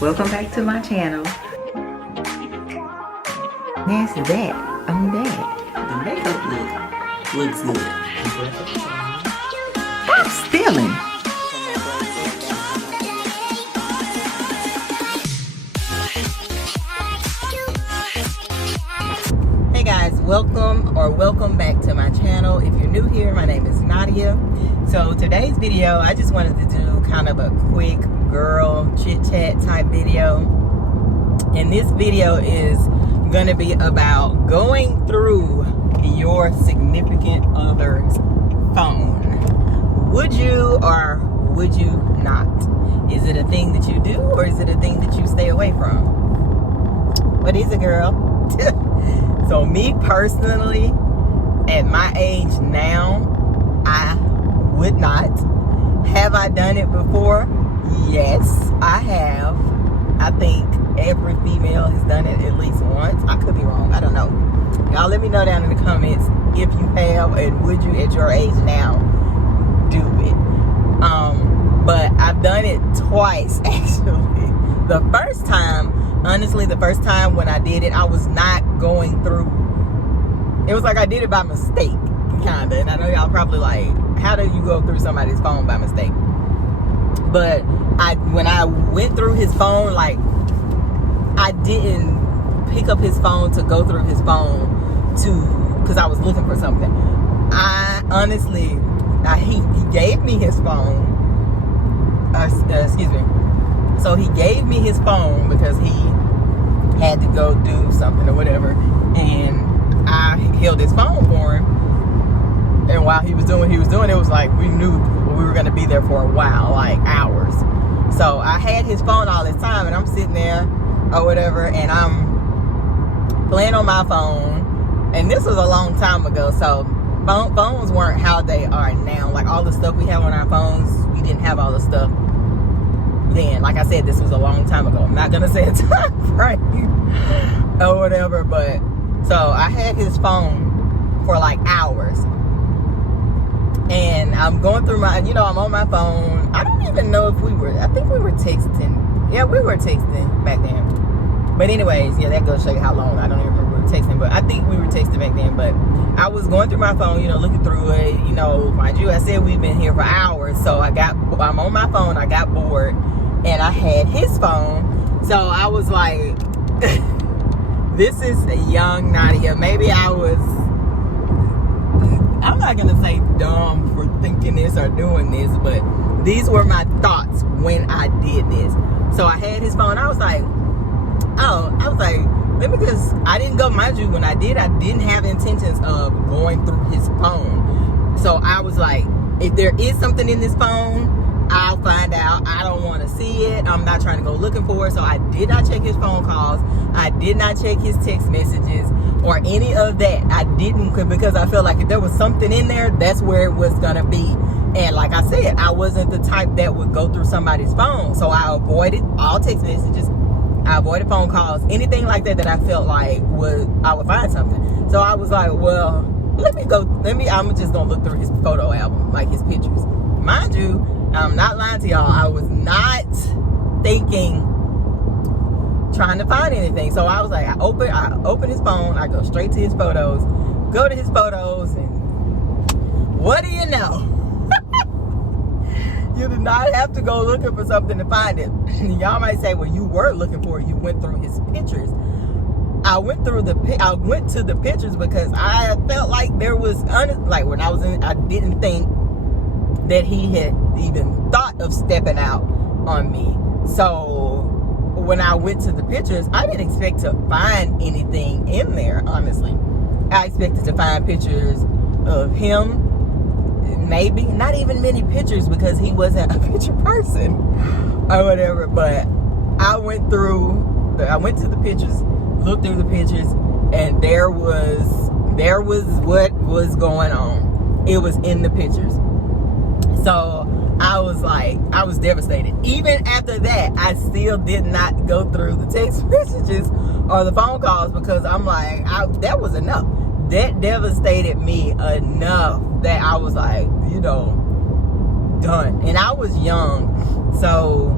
Welcome back to my channel. Nasty that on that. The makeup looks good. Stop stealing. Hey guys, welcome back to my channel. If you're new here, my name is Nadia. So today's video, I just wanted to do kind of a quick girl chit chat type video. And this video is gonna be about going through your significant other's phone. Would you or would you not? Is it a thing that you do or is it a thing that you stay away from? What is it, girl? So me personally, at my age now, I would not. Have I done it before? Yes, I have. I think every female has done it at least once. I could be wrong. I don't know. Y'all let me know down in the comments if you have and would you at your age now do it. But I've done it twice actually. The first time, honestly, the first time when I did it, I was not going through. It was like I did it by mistake, kinda. And I know y'all probably like, how do you go through somebody's phone by mistake? But when I went through his phone, like, I didn't pick up his phone to go through his phone because I was looking for something. I honestly, he gave me his phone. Excuse me. So he gave me his phone because he had to go do something or whatever, and I held his phone for him. And while he was doing what he was doing, it was like we knew we were going to be there for a while, like hours. So I had his phone all this time, and I'm sitting there or whatever, and I'm playing on my phone. And this was a long time ago, so phones weren't how they are now. Like all the stuff we have on our phones, we didn't have all the stuff then. Like I said, this was a long time ago. I'm not gonna say a time frame or whatever, but so I had his phone for like hours, and I'm going through my, I'm on my phone. I don't even know if I think we were texting. Yeah, we were texting back then. But anyways, yeah, that goes to show you how long. I don't even remember we were texting, but I think we were texting back then. But I was going through my phone, looking through it, mind you, I said we've been here for hours, so I'm on my phone, I got bored, and I had his phone. So I was like, this is a young Nadia. Maybe I'm not gonna say dumb for thinking this or doing this, but these were my thoughts when I did this. So I had his phone. I was like, let me just, I didn't go, mind you, when I didn't have intentions of going through his phone. So I was like, if there is something in this phone, I'll find out. I don't want to see it. I'm not trying to go looking for it. So I did not check his phone calls. I did not check his text messages or any of that. I didn't, because I felt like if there was something in there, that's where it was going to be. And like I said, I wasn't the type that would go through somebody's phone. So I avoided all text messages. I avoided phone calls, anything like that I felt like I would find something. So I was like, well, I'm just going to look through his photo album, like his pictures. Mind you, I'm not lying to y'all. I was not trying to find anything. So I was like, I open his phone, I go straight to his photos, and what do you know? You did not have to go looking for something to find it. Y'all might say, well, you were looking for it. You went through his pictures. I went to the pictures because I felt like there was, like when I was in, I didn't think that he had even thought of stepping out on me. So when I went to the pictures, I didn't expect to find anything in there, honestly. I expected to find pictures of him, maybe not even many pictures because he wasn't a picture person or whatever. But I went to the pictures, looked through the pictures, and there was what was going on. It was in the pictures. So I was devastated. Even after that, I still did not go through the text messages or the phone calls because I'm like, that was enough. That devastated me enough that I was like, done. And I was young, so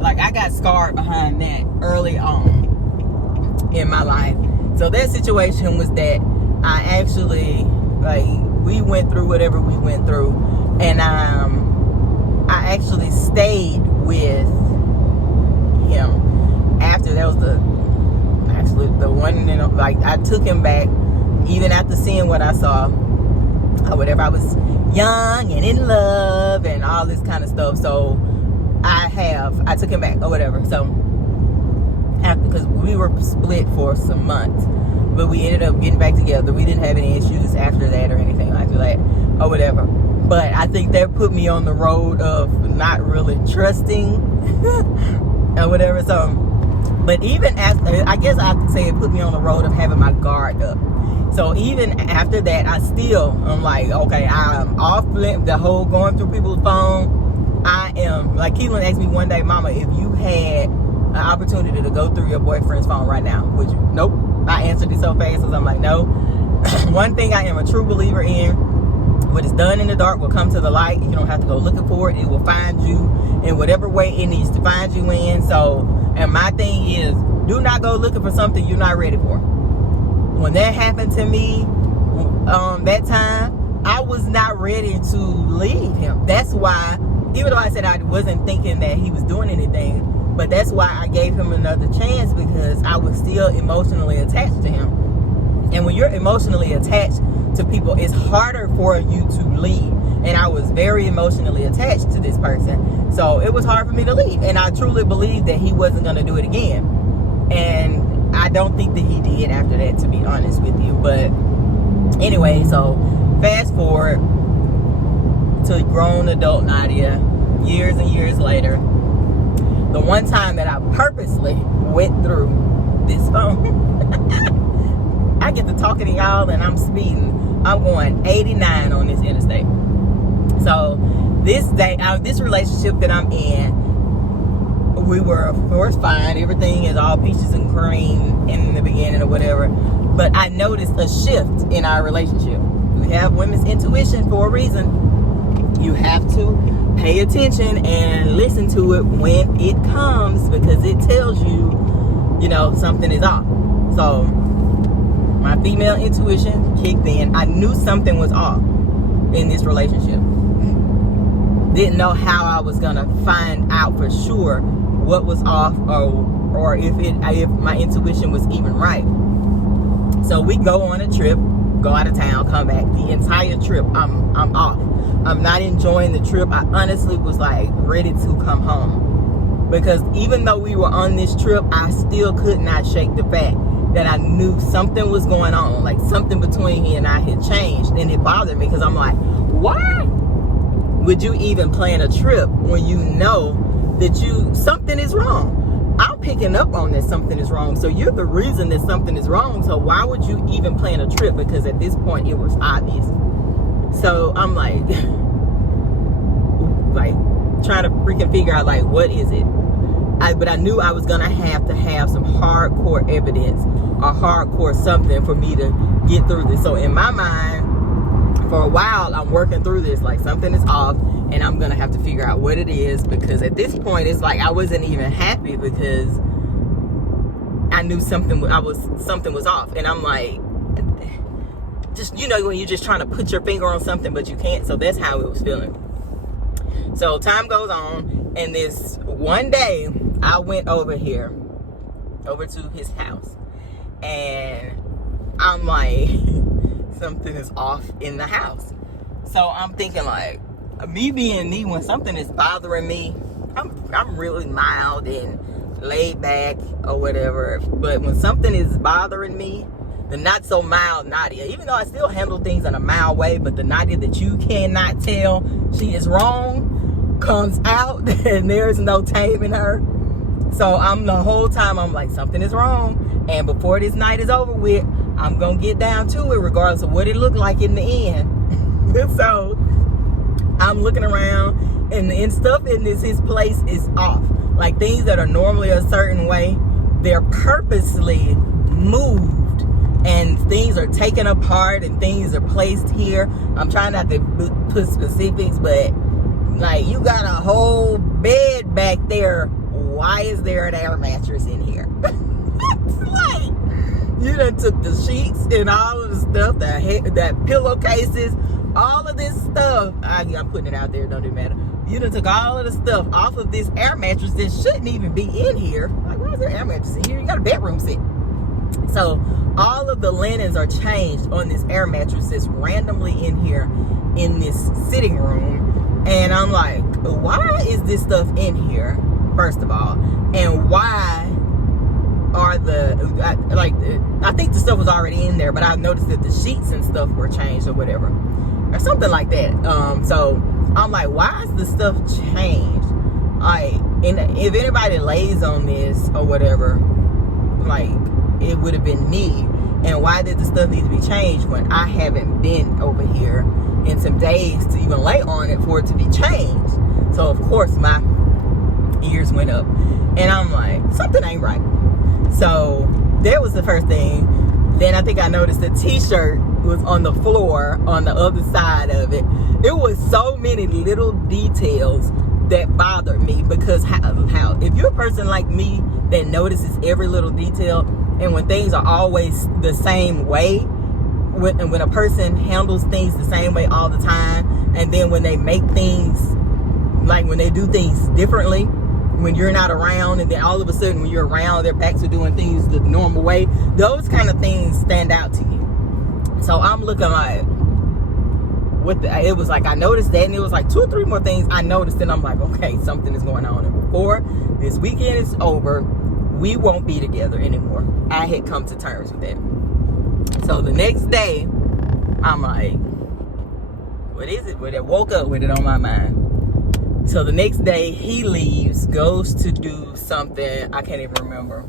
like, I got scarred behind that early on in my life. So that situation was that I actually, like, we went through whatever we went through, and I actually stayed with him after. That was the one, you know, like, I took him back even after seeing what I saw or whatever. I was young and in love and all this kind of stuff, so I took him back or whatever. So after, because we were split for some months, but we ended up getting back together. We didn't have any issues after that or anything like that or whatever. But I think that put me on the road of not really trusting or whatever. So, but even after, I guess I could say it put me on the road of having my guard up. So even after that, I'm like, okay, I'm off the whole going through people's phone. I am, like, Keelan asked me one day, Mama, if you had an opportunity to go through your boyfriend's phone right now, would you? Nope. I answered it so fast, because I'm like, no. One thing I am a true believer in: what is done in the dark will come to the light. You don't have to go looking for it. It will find you in whatever way it needs to find you in. So, and my thing is, do not go looking for something you're not ready for. When that happened to me, that time, I was not ready to leave him. That's why, even though I said I wasn't thinking that he was doing anything, but that's why I gave him another chance, because I was still emotionally attached to him. And when you're emotionally attached to people, it's harder for you to leave. And I was very emotionally attached to this person, so it was hard for me to leave. And I truly believed that he wasn't going to do it again. And I don't think that he did after that, to be honest with you. But anyway, so fast forward to grown adult Nadia, years and years later. The one time that I purposely went through this phone, I get to talking to y'all and I'm speeding. I'm going 89 on this interstate. So this relationship that I'm in, we were, of course, fine. Everything is all peaches and cream in the beginning or whatever. But I noticed a shift in our relationship. We have women's intuition for a reason. You have to pay attention and listen to it when it comes, because it tells you, you know, something is off. So my female intuition kicked in. I knew something was off in this relationship. Didn't know how I was gonna find out for sure what was off, or if my intuition was even right. So we go on a trip, go out of town, come back. The entire trip, I'm off. I'm not enjoying the trip. I honestly was like ready to come home, because even though we were on this trip, I still could not shake the fact that I knew something was going on. Like, something between he and I had changed, and it bothered me, because I'm like, why would you even plan a trip when you know that something is wrong? I'm picking up on that something is wrong. So you're the reason that something is wrong. So why would you even plan a trip? Because at this point it was obvious. So I'm like trying to freaking figure out, like, what is it? But I knew I was gonna have to have some hardcore evidence or hardcore something for me to get through this. So in my mind, for a while, I'm working through this, like, something is off, and I'm gonna have to figure out what it is, because at this point it's like I wasn't even happy, because I knew something was off. And I'm like, just, you know, when you're just trying to put your finger on something but you can't. So that's how it was feeling. So time goes on, and this one day I went over to his house, and I'm like, something is off in the house. So I'm thinking, like, me being me, when something is bothering me, I'm really mild and laid back or whatever. But when something is bothering me, the not so mild Nadia, even though I still handle things in a mild way, but the Nadia that you cannot tell she is wrong comes out, and there's no taming her. So the whole time I'm like, something is wrong, and before this night is over with, I'm gonna get down to it, regardless of what it looked like in the end. So I'm looking around, and stuff in his place is off. Like, things that are normally a certain way, they're purposely moved, and things are taken apart, and things are placed here. I'm trying not to put specifics, but like, you got a whole bed back there why is there an air mattress in here? It's like, you done took the sheets and all of the stuff, that pillowcases, all of this stuff. I'm putting it out there, don't even matter. You done took all of the stuff off of this air mattress that shouldn't even be in here. Like, why is there an air mattress in here? You got a bedroom set. So all of the linens are changed on this air mattress that's randomly in here in this sitting room. And I'm like, why is this stuff in here, first of all? And why are I think the stuff was already in there, but I noticed that the sheets and stuff were changed or whatever, or something like that. So I'm like, why is the stuff changed? And if anybody lays on this or whatever, like, it would have been me. And why did the stuff need to be changed when I haven't been over here in some days to even lay on it for it to be changed? So of course my ears went up, and I'm like, something ain't right. So that was the first thing. Then I think I noticed the t-shirt was on the floor on the other side of it. It was so many little details that bothered me, because how if you're a person like me that notices every little detail, and when things are always the same way, when a person handles things the same way all the time, and then when they make things, like when they do things differently when you're not around, and then all of a sudden when you're around, they're back to doing things the normal way, those kind of things stand out to you. So I'm looking like, it was like I noticed that, and it was like 2 or 3 more things I noticed, and I'm like, okay, something is going on. And before this weekend is over, we won't be together anymore. I had come to terms with that. So the next day, I'm like, what is it? Well, I woke up with it on my mind. So the next day, he leaves, goes to do something, I can't even remember.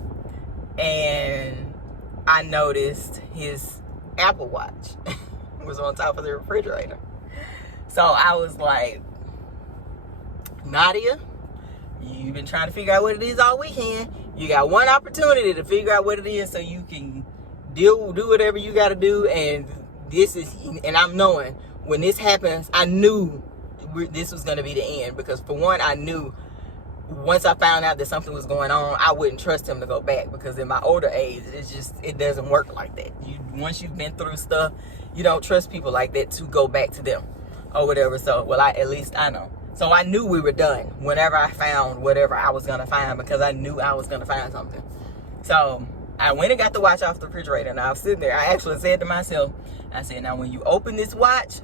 And I noticed his Apple Watch was on top of the refrigerator. So I was like, Nadia, you've been trying to figure out what it is all weekend. You got one opportunity to figure out what it is so you can do whatever you got to do. And I'm knowing when this happens, I knew this was going to be the end, because for one, I knew once I found out that something was going on, I wouldn't trust him to go back, because in my older age, it doesn't work like that. Once you've been through stuff, you don't trust people like that to go back to them or whatever. So, well, at least I know. So I knew we were done whenever I found whatever I was going to find, because I knew I was going to find something. So I went and got the watch off the refrigerator, and I was sitting there. I actually said to myself, I said, now when you open this watch,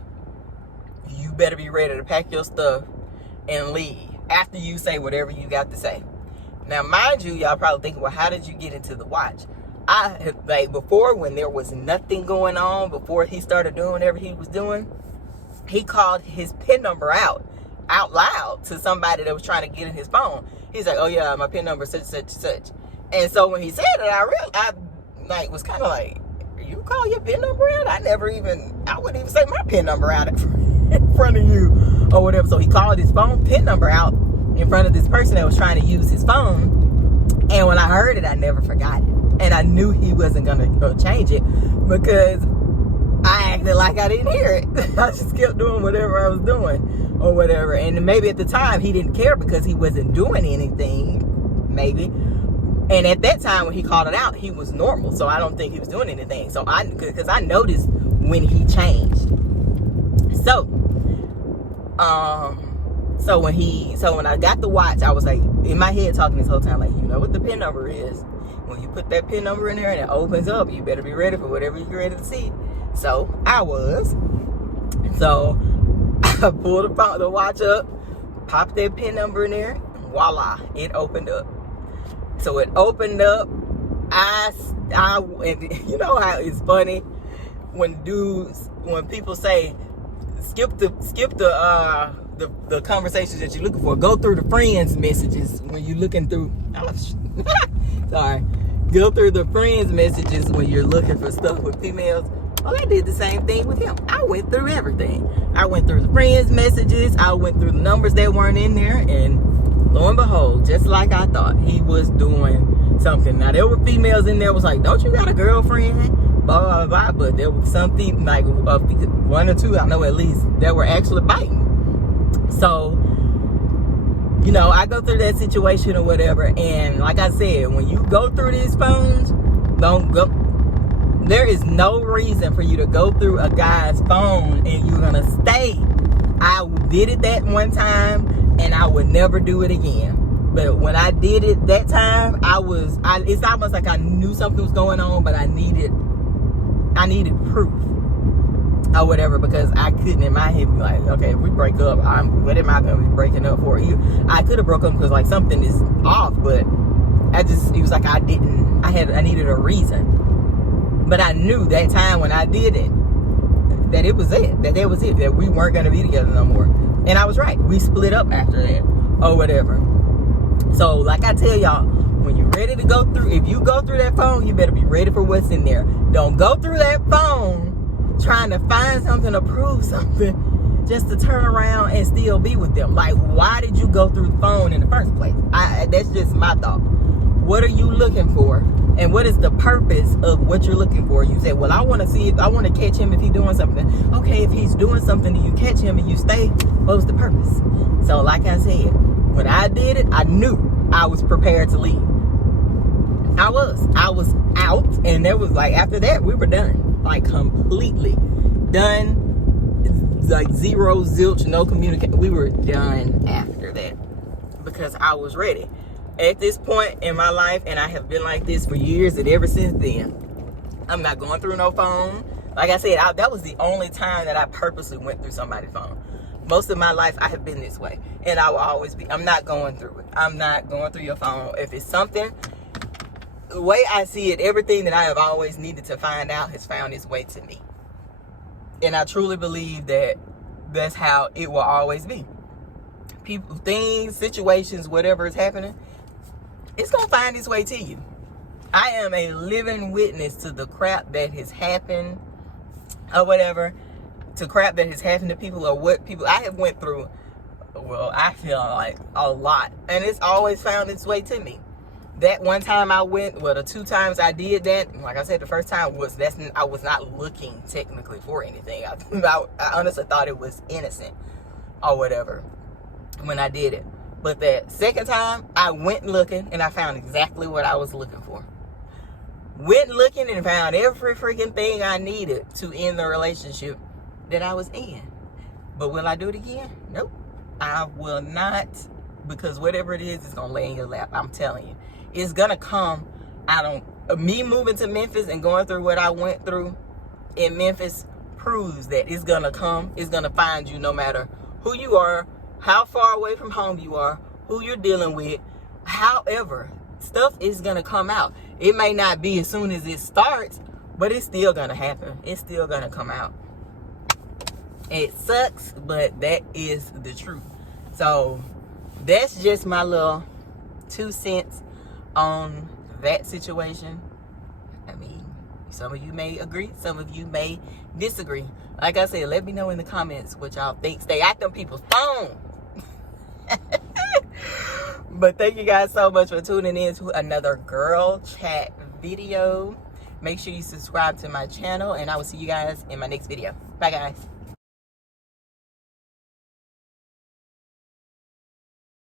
you better be ready to pack your stuff and leave after you say whatever you got to say. Now, mind you, y'all probably thinking, well, how did you get into the watch? Before, when there was nothing going on, before he started doing whatever he was doing, he called his PIN number out loud to somebody that was trying to get in his phone. He's like, oh yeah, my PIN number such, such, such. And so when he said it, I was kind of like, you call your PIN number out? I wouldn't even say my PIN number out in front of you or whatever. So he called his phone PIN number out in front of this person that was trying to use his phone. And when I heard it, I never forgot it. And I knew he wasn't going to change it, because I acted like I didn't hear it. I just kept doing whatever I was doing or whatever. And maybe at the time he didn't care because he wasn't doing anything, maybe. And at that time when he called it out, he was normal. So I don't think he was doing anything. So because I noticed when he changed. So when I got the watch, I was like, in my head talking this whole time, like, you know what the PIN number is. When you put that PIN number in there and it opens up, you better be ready for whatever you're ready to see. So I was. So I pulled the watch up, popped that PIN number in there, and voila, it opened up. So it opened up. And you know how it's funny when people say skip the conversations that you're looking for. Go through the friends messages when you're looking through. Sorry. Go through the friends messages when you're looking for stuff with females. Well, I did the same thing with him. I went through everything. I went through the friends messages. I went through the numbers that weren't in there, and lo and behold, just like I thought, he was doing something. Now there were females in there was like, don't you got a girlfriend? Blah blah blah. But there was something like 1 or 2, I know at least, that were actually biting. So you know, I go through that situation or whatever, and like I said, when you go through these phones, don't go. There is no reason for you to go through a guy's phone and you're gonna stay. I did it that one time, and I would never do it again. But when I did it that time, it's almost like I knew something was going on, but I needed proof or whatever, because I couldn't in my head be like, okay, if we break up, what am I gonna be breaking up for? I could have broke up because like something is off, but it was like I needed a reason. But I knew that time when I did it, that it was it, that we weren't gonna be together no more. And I was right. We split up after that or whatever. So like I tell y'all, when you're ready to go through, if you go through that phone, you better be ready for what's in there. Don't go through that phone trying to find something to prove something just to turn around and still be with them. Like, why did you go through the phone in the first place? That's just my thought. What are you looking for? And what is the purpose of what you're looking for? You say, well, I want to catch him if he's doing something. Okay, if he's doing something and you catch him and you stay, what was the purpose? So like I said, when I did it, I knew I was prepared to leave. I was out, and there was like, after that, we were done. Like completely done. Like zero, zilch, no communication. We were done after that because I was ready. At this point in my life, and I have been like this for years, and ever since then, I'm not going through no phone. Like I said, that was the only time that I purposely went through somebody's phone. Most of my life, I have been this way, and I will always be. I'm not going through it. I'm not going through your phone. If it's something, the way I see it, everything that I have always needed to find out has found its way to me. And I truly believe that that's how it will always be. People, things, situations, whatever is happening, it's going to find its way to you. I am a living witness to the crap that has happened or whatever, to crap that has happened to people or what people I have went through. Well, I feel like a lot, and it's always found its way to me. That one time I went, well, the two times I did that, like I said, the first time I was not looking technically for anything. I honestly thought it was innocent or whatever when I did it. But that second time, I went looking, and I found exactly what I was looking for. Went looking and found every freaking thing I needed to end the relationship that I was in. But will I do it again? Nope. I will not, because whatever it is, it's going to lay in your lap. I'm telling you. It's going to come out of me moving to Memphis and going through what I went through in Memphis proves that it's going to come. It's going to find you no matter who you are, how far away from home you are, who you're dealing with. However, stuff is going to come out. It may not be as soon as it starts, but it's still going to happen. It's still going to come out. It sucks, but that is the truth. So that's just my little 2 cents on that situation. I mean, some of you may agree, some of you may disagree. Like I said, let me know in the comments what y'all think. Stay at them people's phone. But thank you guys so much for tuning in to another girl chat video. Make sure you subscribe to my channel, and I will see you guys in my next video. Bye guys.